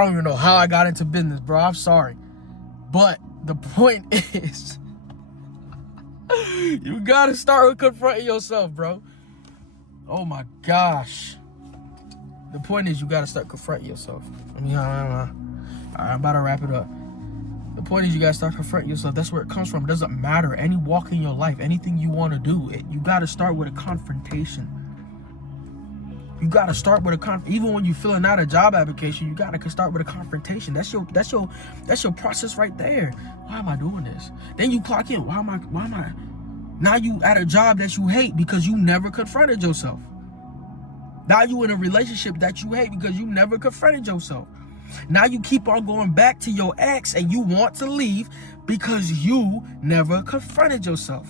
I don't even know how I got into business, bro. I'm sorry. But the point is, you gotta start with confronting yourself, bro. Oh my gosh. The point is, you gotta start confronting yourself. I'm about to wrap it up. The point is, you gotta start confronting yourself. That's where it comes from. It doesn't matter. Any walk in your life, anything you want to do, you gotta start with a confrontation. You gotta start with even when you're filling out a job application, you gotta start with a confrontation. That's your process right there. Why am I doing this? Then you clock in. Why am I? Now you at a job that you hate because you never confronted yourself. Now you in a relationship that you hate because you never confronted yourself. Now you keep on going back to your ex and you want to leave because you never confronted yourself.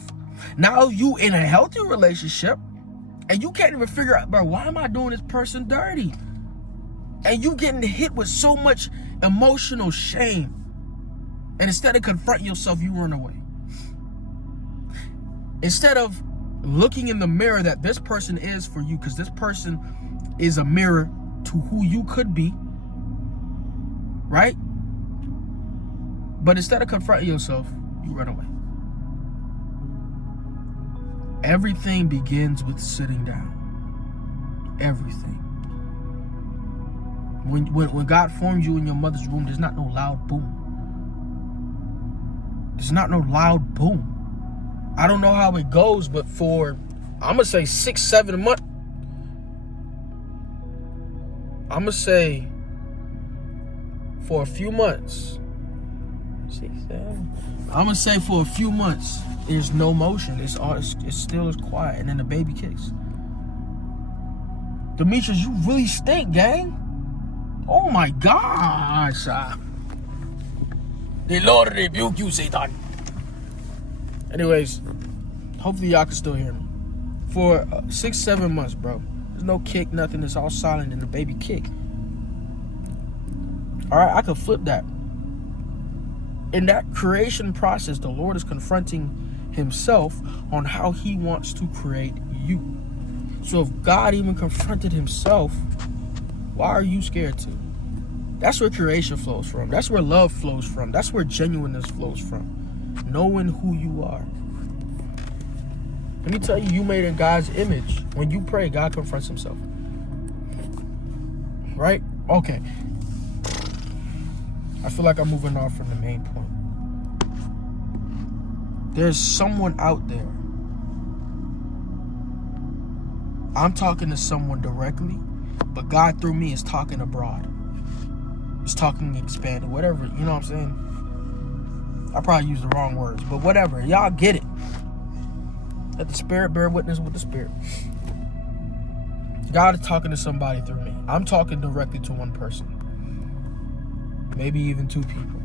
Now you in a healthy relationship and you can't even figure out, bro, why am I doing this person dirty? And you getting hit with so much emotional shame. And instead of confronting yourself, you run away. Instead of looking in the mirror that this person is for you, because this person is a mirror to who you could be, right? But instead of confronting yourself, you run away. Everything begins with sitting down. Everything. When God formed you in your mother's womb, there's not no loud boom. There's not no loud boom. I don't know how it goes, but for, I'm going to say 6-7 months. I'm going to say for a few months. 6, 7. I'm going to say for a few months, there's no motion. It's still as quiet. And then the baby kicks. Demetrius, you really stink, gang. Oh my gosh. The Lord rebuke you, Satan. Anyways, hopefully y'all can still hear me. For 6-7 months, bro. There's no kick, nothing. It's all silent and the baby kick. All right, I could flip that. In that creation process, the Lord is confronting himself on how he wants to create you. So if God even confronted himself, why are you scared to? That's where creation flows from. That's where love flows from. That's where genuineness flows from. Knowing who you are. Let me tell you, you made in God's image. When you pray, God confronts himself. Right? Okay. I feel like I'm moving off from the main point. There's someone out there. I'm talking to someone directly, but God through me is talking abroad. He's talking expanded, whatever, you know what I'm saying? I probably used the wrong words, but whatever. Y'all get it. Let the Spirit bear witness with the Spirit. God is talking to somebody through me. I'm talking directly to one person. Maybe even 2 people.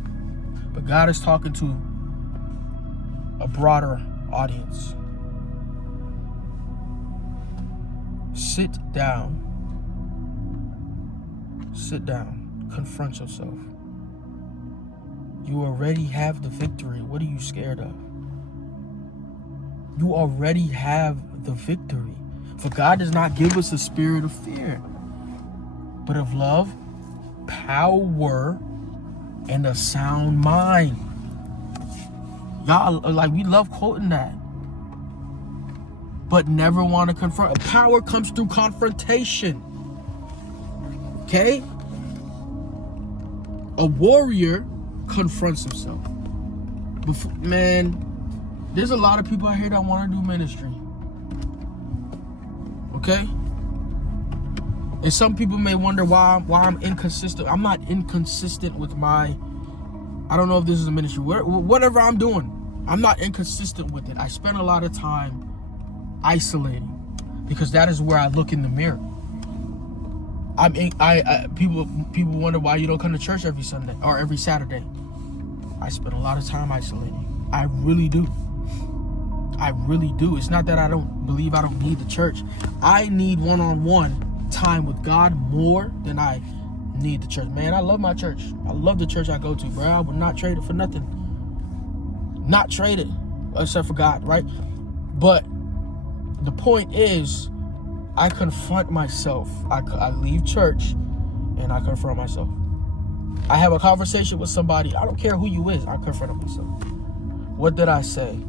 But God is talking to a broader audience. Sit down. Sit down. Confront yourself. You already have the victory. What are you scared of? You already have the victory. For God does not give us a spirit of fear, but of love, power, and a sound mind. Y'all, like, we love quoting that, but never want to confront. Power comes through confrontation. Okay? A warrior confronts himself. Man, there's a lot of people out here that want to do ministry. Okay? And some people may wonder why I'm inconsistent. I'm not inconsistent with my, I don't know if this is a ministry, whatever I'm doing, I'm not inconsistent with it. I spend a lot of time isolating because that is where I look in the mirror. People wonder why you don't come to church every Sunday or every Saturday. I spend a lot of time isolating. I really do. I really do. It's not that I don't believe I don't need the church. I need one-on-one time with God more than I need the church. Man, I love my church. I love the church I go to, bro. I would not trade it for nothing. Not trade it, except for God, right? But the point is, I confront myself. I leave church and I confront myself. I have a conversation with somebody. I don't care who you is. I confront myself. What did I say?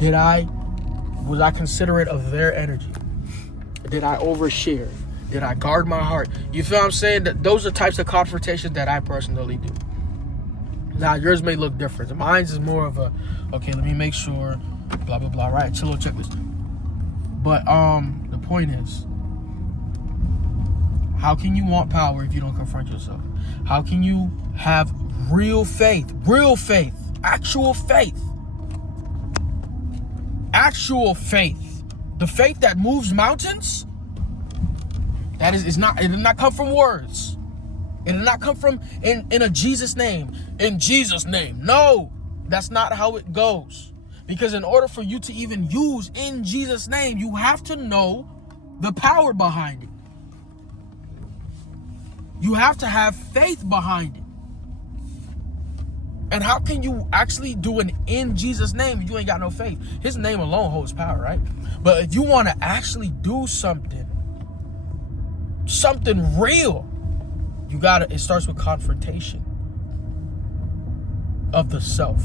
Was I considerate of their energy? Did I overshare? Did I guard my heart? You feel what I'm saying? That those are types of confrontations that I personally do. Now, yours may look different. Mine's is more of a, okay, let me make sure, blah, blah, blah, right? Chill checklist. But the point is, how can you want power if you don't confront yourself? How can you have real faith, actual faith, the faith that moves mountains? That is not. It did not come from words. It did not come from in a Jesus name. In Jesus' name, no, that's not how it goes. Because in order for you to even use in Jesus' name, you have to know the power behind it. You have to have faith behind it. And how can you actually do an in Jesus' name if you ain't got no faith? His name alone holds power, right? But if you want to actually do something real, it starts with confrontation of the self.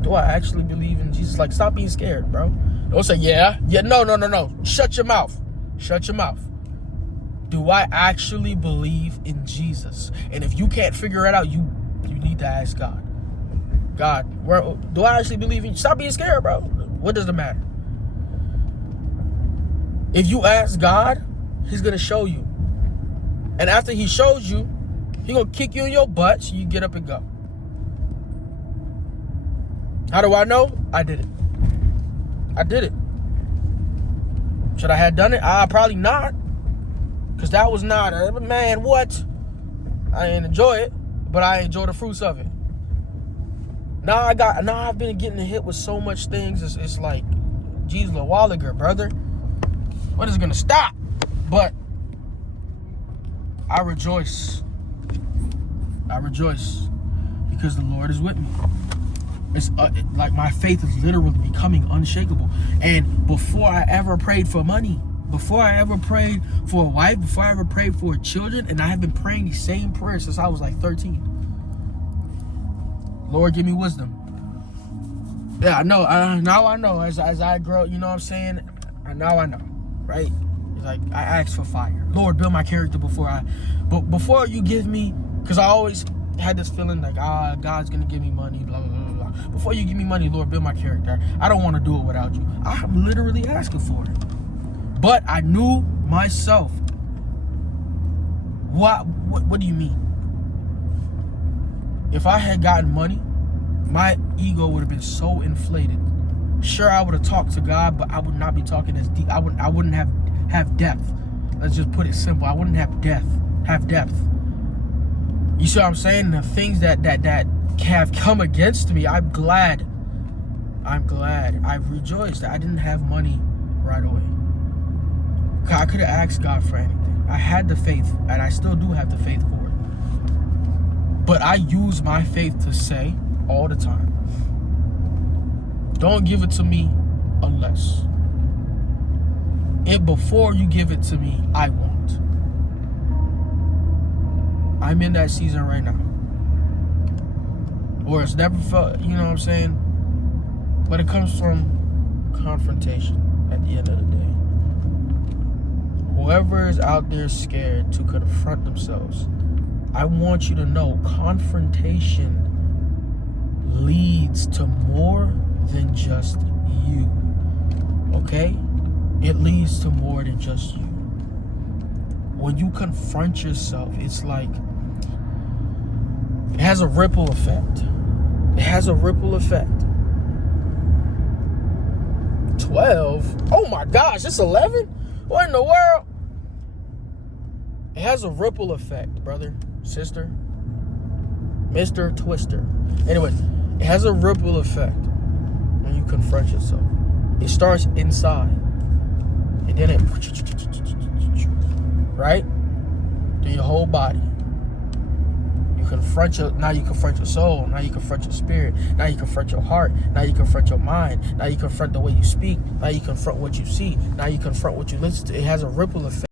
Do I actually believe in Jesus? Like, stop being scared, bro. Don't say, yeah, no. Shut your mouth. Do I actually believe in Jesus? And if you can't figure it out, you need to ask God. God, do I actually believe in you? Stop being scared, bro. What does it matter? If you ask God, he's going to show you. And after he shows you, he's going to kick you in your butt so you get up and go. How do I know? I did it. Should I have done it? Probably not. Because that was not, man, what? I didn't enjoy it, but I enjoy the fruits of it. Now I've been getting hit with so much things. It's like, geez, LaWalliger, brother. When is it going to stop? But I rejoice because the Lord is with me. It's like my faith is literally becoming unshakable. And before I ever prayed for money, before I ever prayed for a wife, before I ever prayed for children, and I have been praying the same prayer since I was like 13. Lord, give me wisdom. Yeah, I know. Now I know. As I grow, you know what I'm saying? Now I know, right? It's like I asked for fire. Lord, build my character but before you give me, because I always had this feeling like, God's going to give me money, blah, blah, blah, blah. Before you give me money, Lord, build my character. I don't want to do it without you. I'm literally asking for it. But I knew myself. What do you mean? If I had gotten money, my ego would have been so inflated. Sure, I would have talked to God, but I would not be talking as deep. I wouldn't have depth. Let's just put it simple. I wouldn't have depth. You see what I'm saying? The things that have come against me, I'm glad. I rejoice that I didn't have money right away. I could have asked God for anything. I had the faith, and I still do have the faith for it. But I use my faith to say all the time, don't give it to me unless. Before you give it to me, I won't. I'm in that season right now. Or it's never felt, you know what I'm saying? But it comes from confrontation at the end of the day. Whoever is out there scared to confront themselves, I want you to know confrontation leads to more than just you. Okay? It leads to more than just you. When you confront yourself, it's like it has a ripple effect. 12? Oh my gosh, it's 11? What in the world? It has a ripple effect, brother, sister, Mr. Twister. Anyways, it has a ripple effect when you confront yourself. It starts inside. And then it, right? To your whole body. Now you confront your soul. Now you confront your spirit. Now you confront your heart. Now you confront your mind. Now you confront the way you speak. Now you confront what you see. Now you confront what you listen to. It has a ripple effect.